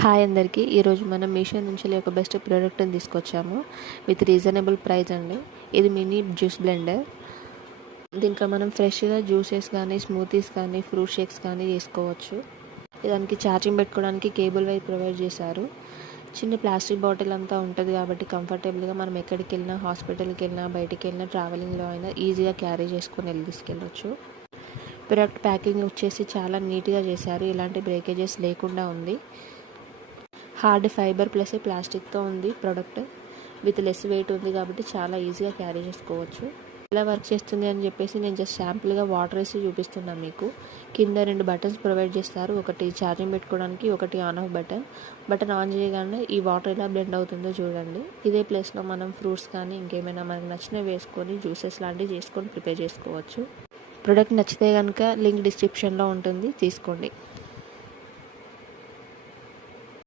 Hi అందరికీ. ఈరోజు మనం మీషో నుంచి ఒక బెస్ట్ ప్రోడక్ట్ని తీసుకొచ్చాము విత్ రీజనబుల్ ప్రైస్ అండి. ఇది మినీ జ్యూస్ బ్లెండర్. దీంట్లో మనం ఫ్రెష్గా జ్యూసెస్ కానీ, స్మూతీస్ కానీ, ఫ్రూట్ షేక్స్ కానీ చేసుకోవచ్చు. దానికి ఛార్జింగ్ పెట్టుకోవడానికి కేబుల్ వైర్ ప్రొవైడ్ చేశారు. చిన్న ప్లాస్టిక్ బాటిల్ అంతా ఉంటుంది కాబట్టి కంఫర్టబుల్గా మనం ఎక్కడికి వెళ్ళినా, హాస్పిటల్కి వెళ్ళినా, బయటికి వెళ్ళినా, ట్రావెలింగ్లో అయినా ఈజీగా క్యారీ చేసుకొని తీసుకెళ్ళవచ్చు. ప్రోడక్ట్ ప్యాకింగ్ వచ్చేసి చాలా నీట్గా చేశారు. ఎలాంటి బ్రేకేజెస్ లేకుండా ఉంది. హార్డ్ ఫైబర్ ప్లస్ ప్లాస్టిక్తో ఉంది. ప్రోడక్ట్ విత్ లెస్ వెయిట్ ఉంది కాబట్టి చాలా ఈజీగా క్యారీ చేసుకోవచ్చు. ఎలా వర్క్ చేస్తుంది అని చెప్పేసి నేను జస్ట్ శాంపుల్గా వాటర్ వేసి చూపిస్తున్నాను మీకు. కింద 2 బటన్స్ ప్రొవైడ్ చేస్తారు. ఒకటి ఛార్జింగ్ పెట్టుకోవడానికి, ఒకటి ఆన్ ఆఫ్ బటన్ ఆన్ చేయగానే ఈ వాటర్ ఎలా బ్లెండ్ అవుతుందో చూడండి. ఇదే ప్లేస్లో మనం ఫ్రూట్స్ కానీ ఇంకేమైనా మనకు నచ్చినవి వేసుకొని జ్యూసెస్ లాంటివి చేసుకొని ప్రిపేర్ చేసుకోవచ్చు. ప్రోడక్ట్ నచ్చితే కనుక లింక్ డిస్క్రిప్షన్లో ఉంటుంది, తీసుకోండి.